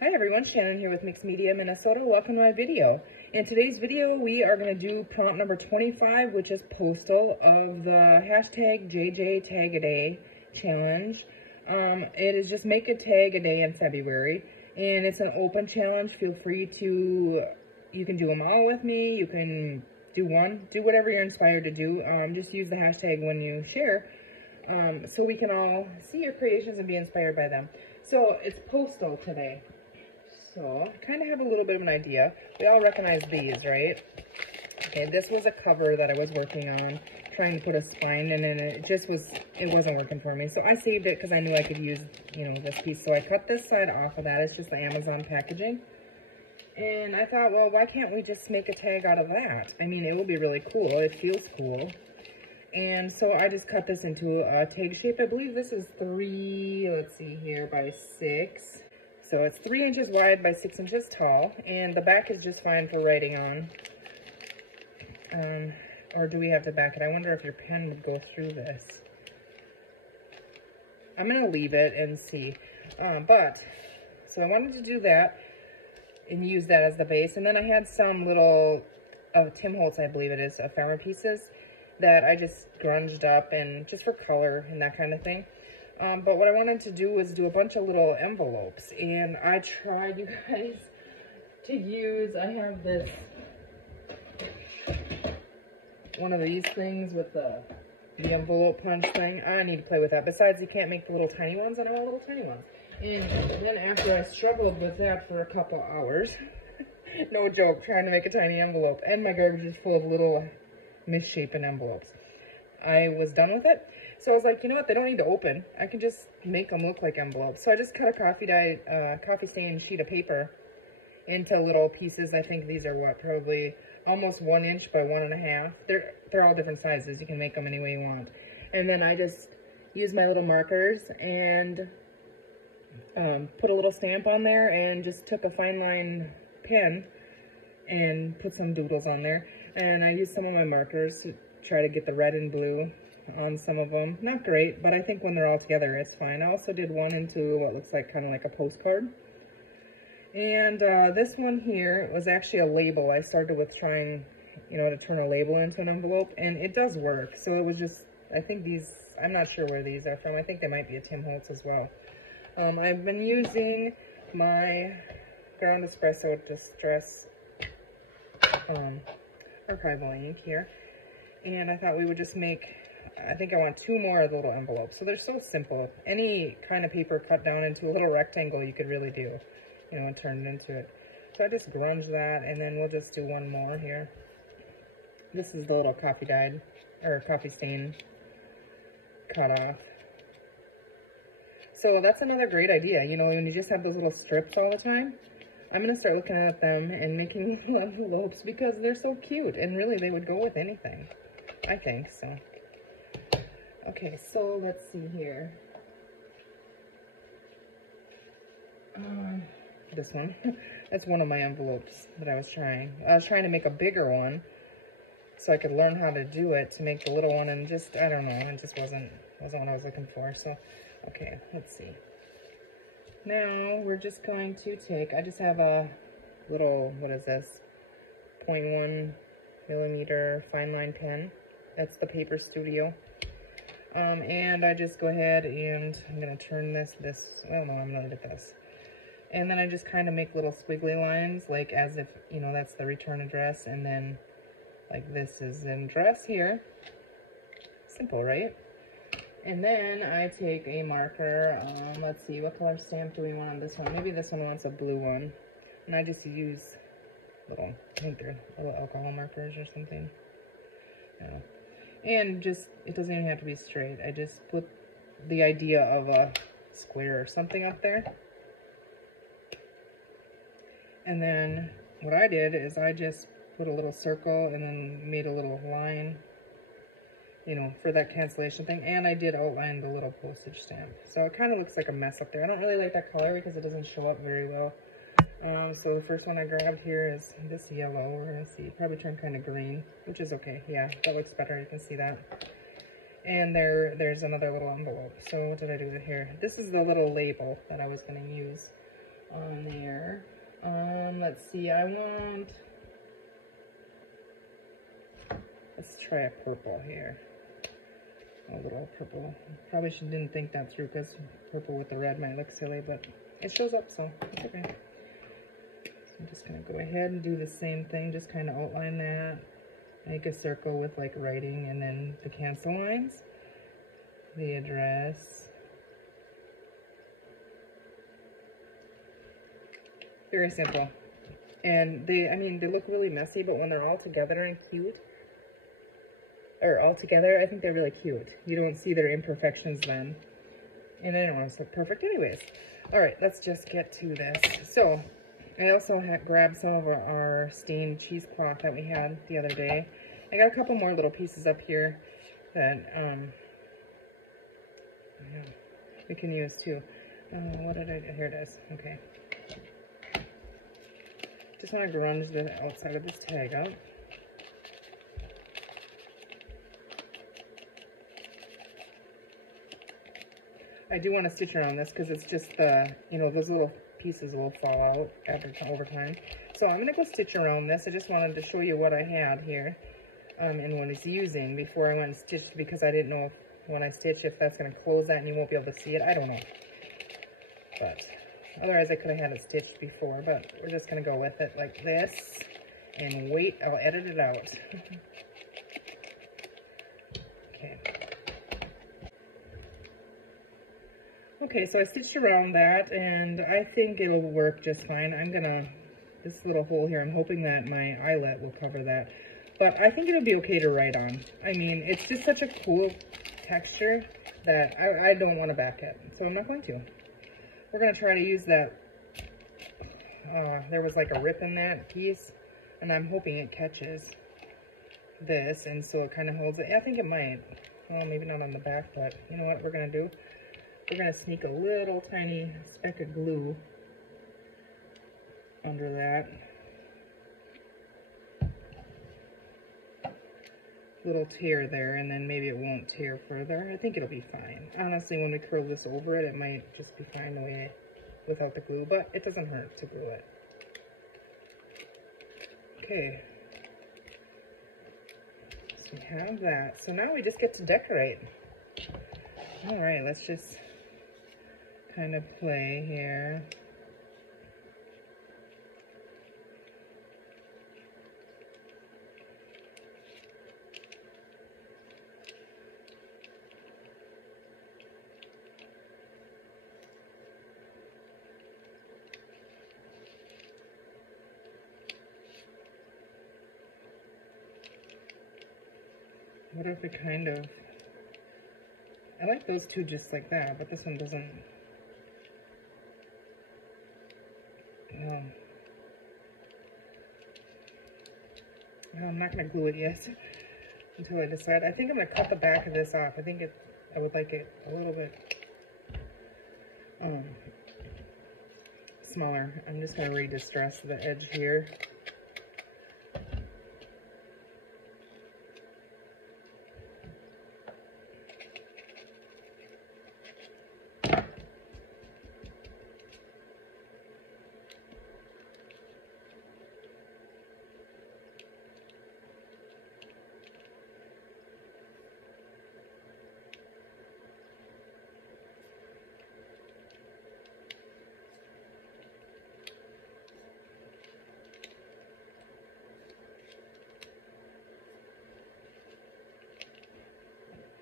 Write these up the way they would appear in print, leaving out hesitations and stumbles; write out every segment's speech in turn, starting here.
Hi everyone, Shannon here with Mixed Media Minnesota. Welcome to my video. In today's video, we are going to do prompt number 25, which is Postal of the hashtag JJ Tag a Day challenge. It is just make a tag a day in February, and it's an open challenge. Feel free to, you can do them all with me. You can do one, do whatever you're inspired to do. Just use the hashtag when you share, so we can all see your creations and be inspired by them. So it's Postal today. So I kind of have a little bit of an idea. We all recognize these, right? Okay, this was a cover that I was working on, trying to put a spine in, and it wasn't working for me. So I saved it because I knew I could use, this piece. So I cut this side off of that. It's just the Amazon packaging. And I thought, well, why can't we just make a tag out of that? I mean, it will be really cool. It feels cool. And so I just cut this into a tag shape. I believe this is 3, let's see here, by 6. So it's 3 inches wide by 6 inches tall, and the back is just fine for writing on. Or do we have to back it? I wonder if your pen would go through this. I'm going to leave it and see. So I wanted to do that and use that as the base. And then I had some little Tim Holtz, I believe it is, ephemera pieces that I just grunged up and just for color and that kind of thing. But what I wanted to do was do a bunch of little envelopes, and I tried, you guys, to use, I have this, one of these things with the envelope punch thing. I need to play with that. Besides, you can't make the little tiny ones, and I want little tiny ones. And then after I struggled with that for a couple hours, no joke, trying to make a tiny envelope, and my garbage is full of little misshapen envelopes, I was done with it. So I was like, you know what, they don't need to open. I can just make them look like envelopes. So I just cut a coffee stain sheet of paper into little pieces. I think these are what, probably almost 1 inch by 1.5. They're all different sizes. You can make them any way you want. And then I just used my little markers and put a little stamp on there, and just took a fine line pen and put some doodles on there. And I used some of my markers to try to get the red and blue on some of them. Not great, but I think when they're all together, it's fine. I also did one into what looks like kind of like a postcard. And this one here was actually a label. I started with trying, to turn a label into an envelope, and it does work. So it was just, I think these, I'm not sure where these are from. I think they might be a Tim Holtz as well. I've been using my Ground Espresso Distress archival ink here. And I thought we would just make, I think I want 2 more of the little envelopes. So they're so simple. Any kind of paper cut down into a little rectangle you could really do, turn it into it. So I just grunge that, and then we'll just do 1 more here. This is the little coffee stain cut off. So that's another great idea, when you just have those little strips all the time. I'm going to start looking at them and making little envelopes because they're so cute, and really they would go with anything. I think so. Okay, so let's see here. This one. That's one of my envelopes that I was trying. I was trying to make a bigger one so I could learn how to do it to make the little one, and just, I don't know, it just wasn't what I was looking for. So, okay, let's see. Now we're just going to take, I just have a little, what is this? 0.1 millimeter fine line pen. That's the Paper Studio. And I just go ahead and I'm going to turn this, oh no, I'm going to look at this. And then I just kind of make little squiggly lines, like as if, that's the return address, and then like this is an address here. Simple, right? And then I take a marker, let's see, what color stamp do we want on this one? Maybe this one wants a blue one. And I just use I think they're little alcohol markers or something. Yeah. And just, it doesn't even have to be straight. I just put the idea of a square or something up there. And then what I did is I just put a little circle and then made a little line, for that cancellation thing. And I did outline the little postage stamp. So it kind of looks like a mess up there. I don't really like that color because it doesn't show up very well. So the first one I grabbed here is this yellow. We're going to see, probably turn kind of green, which is okay. Yeah, that looks better. You can see that. And there's another little envelope. So what did I do with here? This is the little label that I was going to use. on there. Let's see, let's try a purple here. A little purple. Probably didn't think that through because purple with the red might look silly, but it shows up, so it's okay. So I'm just gonna go ahead and do the same thing, just kind of outline that. Make a circle with like writing and then the cancel lines, the address. Very simple. And I mean, they look really messy, but when they're all together and cute, or all together, I think they're really cute. You don't see their imperfections then. And they don't always look perfect anyways. All right, let's just get to this. So, I also grabbed some of our stained cheesecloth that we had the other day. I got a couple more little pieces up here that we can use too. What did I do? Here it is. Okay. Just want to grunge the outside of this tag up. I do want to stitch around this because it's just the, you know, those little pieces will fall out over time. So I'm going to go stitch around this. I just wanted to show you what I had here and what I was using before I went and stitched, because I didn't know if when I stitch if that's going to close that and you won't be able to see it. I don't know. But otherwise I could have had it stitched before, but we're just going to go with it like this and wait. I'll edit it out. Okay. Okay, so I stitched around that, and I think it'll work just fine. This little hole here, I'm hoping that my eyelet will cover that. But I think it'll be okay to write on. I mean, it's just such a cool texture that I don't want to back it, so I'm not going to. We're going to try to use that. There was like a rip in that piece, and I'm hoping it catches this, and so it kind of holds it. I think it might. Well, maybe not on the back, but you know what we're going to do? We're going to sneak a little tiny speck of glue under that. Little tear there, and then maybe it won't tear further. I think it'll be fine. Honestly, when we curl this over it, it might just be fine the way without the glue, but it doesn't hurt to glue it. Okay. So we have that. So now we just get to decorate. All right, let's just kind of play here. What if it kind of, I like those two just like that, but this one doesn't. I'm not going to glue it yet until I decide. I think I'm going to cut the back of this off. I think I would like it a little bit smaller. I'm just going to re-distress the edge here.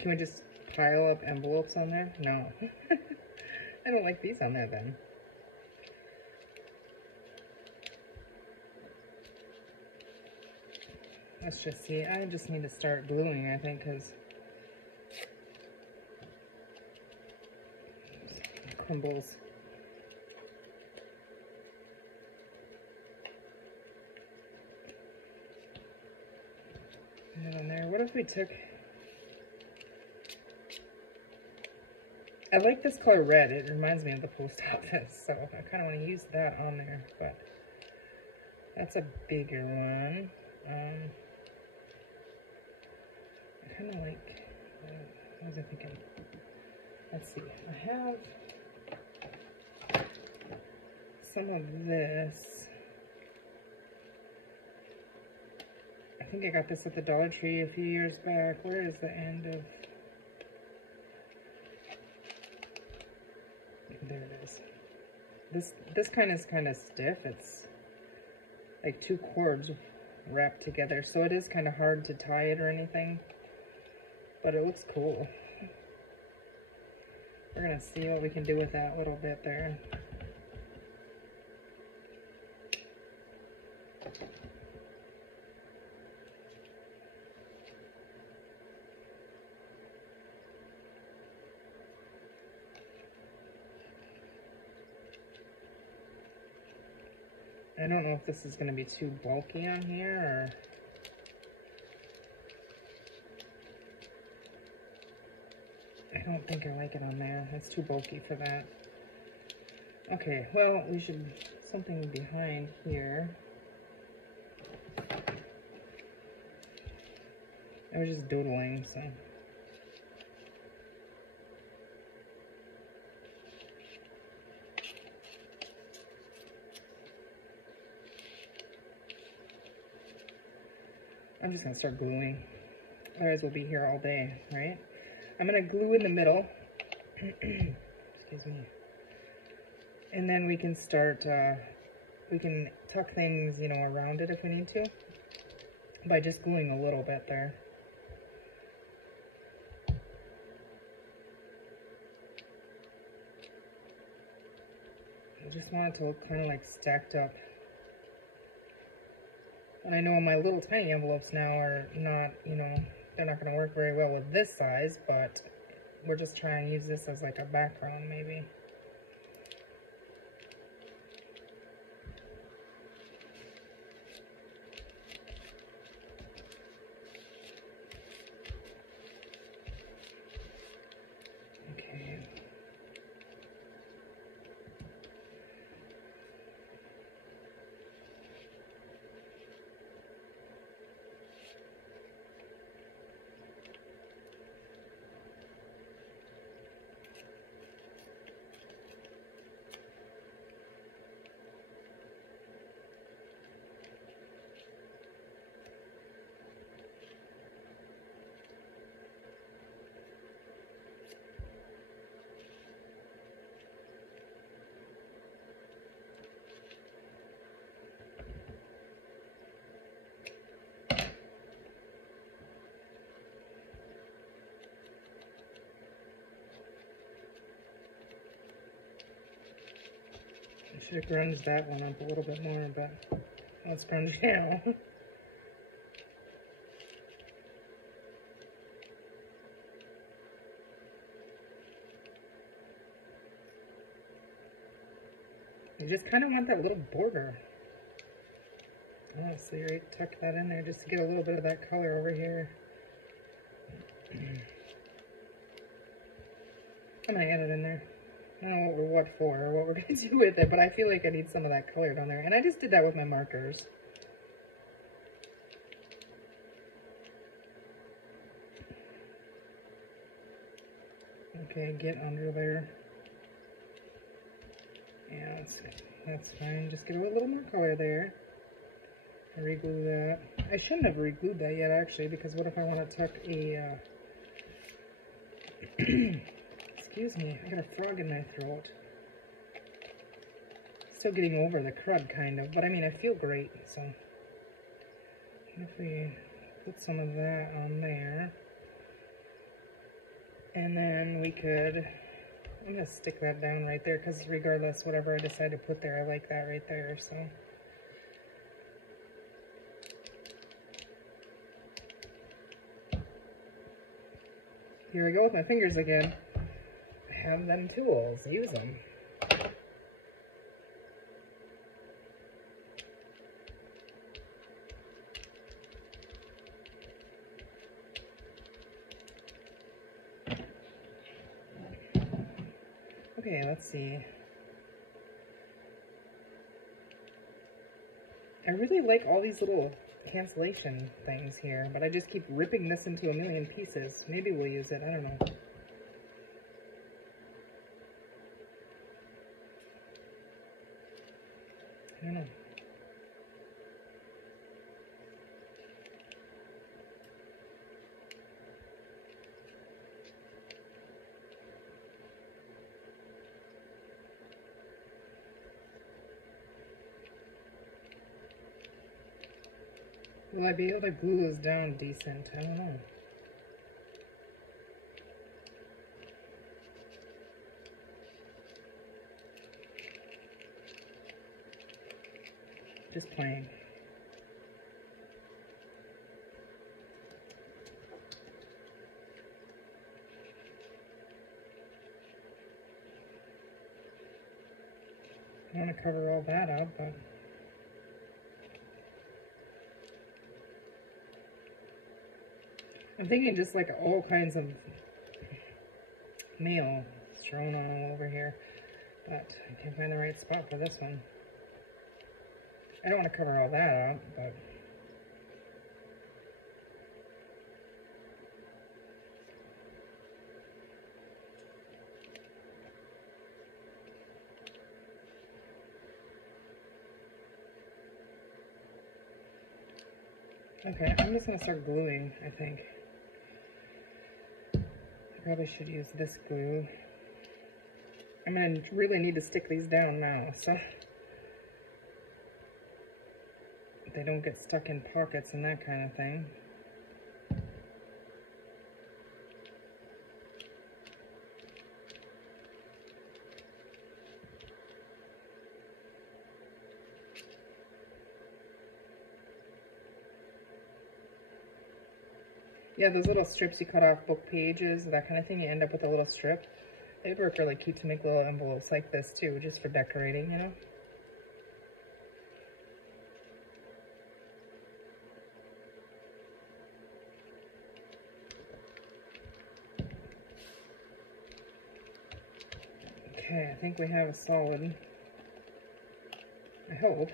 Can we just pile up envelopes on there? No. I don't like these on there then. Let's just see. I just need to start gluing, I think, because it crumbles. And on there, what if we took... I like this color red. It reminds me of the post office, so I kind of want to use that on there, but that's a bigger one. I kind of like, what was I thinking? Let's see, I have some of this. I think I got this at the Dollar Tree a few years back. Where is the end of... There it is. This kind is kind of stiff. It's like 2 cords wrapped together, so it is kind of hard to tie it or anything, but it looks cool. We're gonna see what we can do with that little bit there. I don't know if this is going to be too bulky on here, or... I don't think I like it on there. It's too bulky for that. Okay, well, we should... something behind here. I was just doodling, so... I'm just going to start gluing, otherwise we'll be here all day, right? I'm going to glue in the middle, excuse me, and then we can start, we can tuck things, you know, around it if we need to, by just gluing a little bit there. I just want it to look kind of like stacked up. And I know my little tiny envelopes now are not, you know, they're not going to work very well with this size, but we're just trying to use this as like a background maybe. Okay. I should have grunged that one up a little bit more, but let's grunge now. You just kind of want that little border. Oh, so you tuck that in there just to get a little bit of that color over here. I'm gonna add it in there. I don't know what for or what we're gonna do with it, but I feel like I need some of that color down there. And I just did that with my markers. Okay, get under there. Yeah, that's fine. Just get a little more color there. Reglue that. I shouldn't have reglued that yet, actually, because what if I want to tuck a... Excuse me, I got a frog in my throat. Still getting over the crud, kind of, but I mean, I feel great, so... If we put some of that on there... And then we could... I'm going to stick that down right there, because regardless, whatever I decide to put there, I like that right there, so... Here we go with my fingers again. I have them tools. Use them. Okay, let's see. I really like all these little cancellation things here, but I just keep ripping this into a million pieces. Maybe we'll use it, I don't know. I don't know. Will I be able to glue this down decent? I don't know. Just plain. I want to cover all that up, but I'm thinking just like all kinds of mail thrown on over here, but I can't find the right spot for this one. I don't want to cover all that up, but okay, I'm just going to start gluing, I think. I probably should use this glue. I'm going to really need to stick these down now, so they don't get stuck in pockets and that kind of thing. Yeah, those little strips you cut off book pages, that kind of thing, you end up with a little strip. They work really cute to make little envelopes like this too, just for decorating, you know? Okay, I think we have a solid, I hope.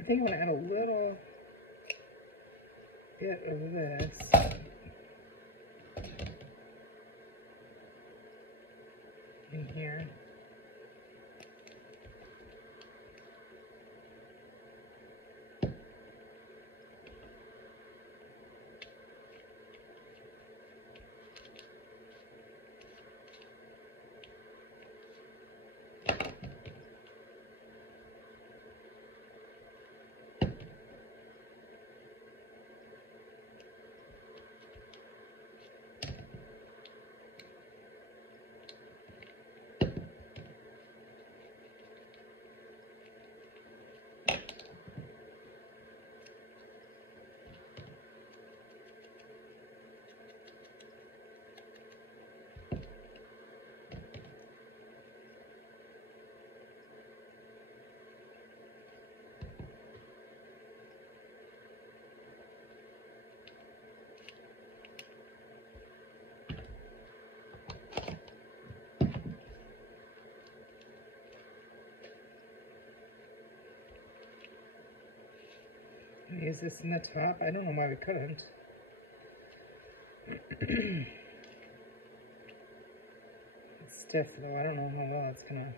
I think I'm going to add a little bit of this in here. Use this in the top. I don't know why we couldn't. It's stiff though. I don't know how well it's gonna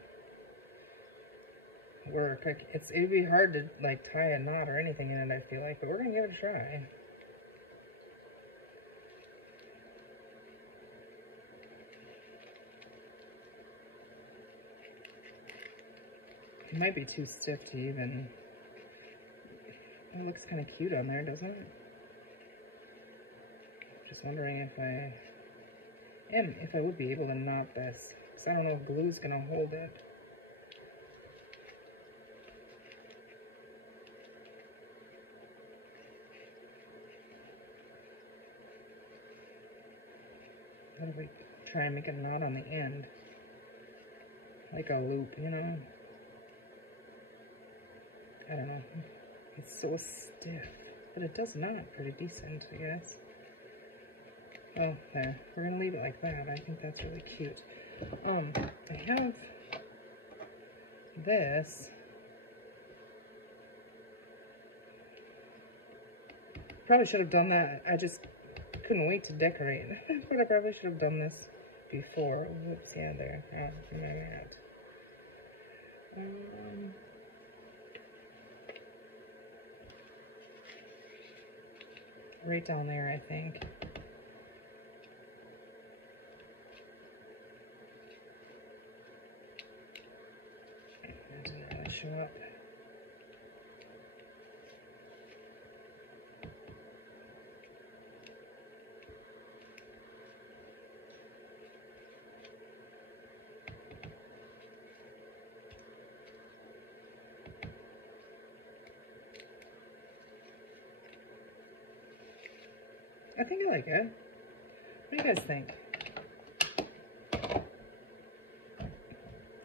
work. Like it'd be hard to like tie a knot or anything in it, I feel like, but we're gonna give it a try. It might be too stiff to even. It looks kind of cute on there, doesn't it? Just wondering if I would be able to knot this, because I don't know if glue's gonna hold it. What if we try and make a knot on the end? like a loop, you know? I don't know. It's so stiff, but it does not pretty decent, I guess. Oh, there. We're gonna leave it like that. I think that's really cute. I have this. Probably should have done that. I just couldn't wait to decorate. But I probably should have done this before. Whoops, yeah, there. Remember that. Right down there, I think. That didn't really show up. I think I like it. What do you guys think?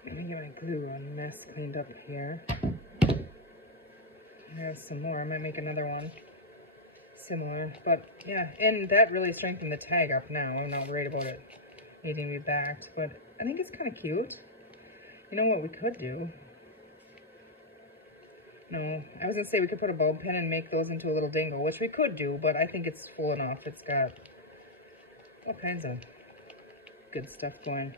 Let me get my glue mess cleaned up here. There's some more. I might make another one similar. But yeah, and that really strengthened the tag up now. I'm not worried about it needing to be backed. But I think it's kind of cute. You know what we could do? No, I was going to say we could put a bulb pin and make those into a little dingle, which we could do, but I think it's full enough. It's got all kinds of good stuff going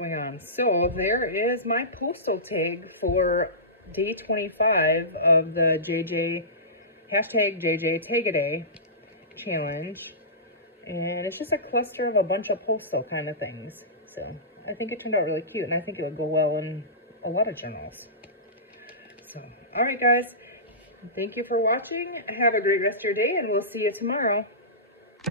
on. So there is my postal tag for day 25 of the hashtag JJ Tag-A-Day challenge. And it's just a cluster of a bunch of postal kind of things. So I think it turned out really cute, and I think it would go well in a lot of journals. So, all right, guys. Thank you for watching. Have a great rest of your day, and we'll see you tomorrow.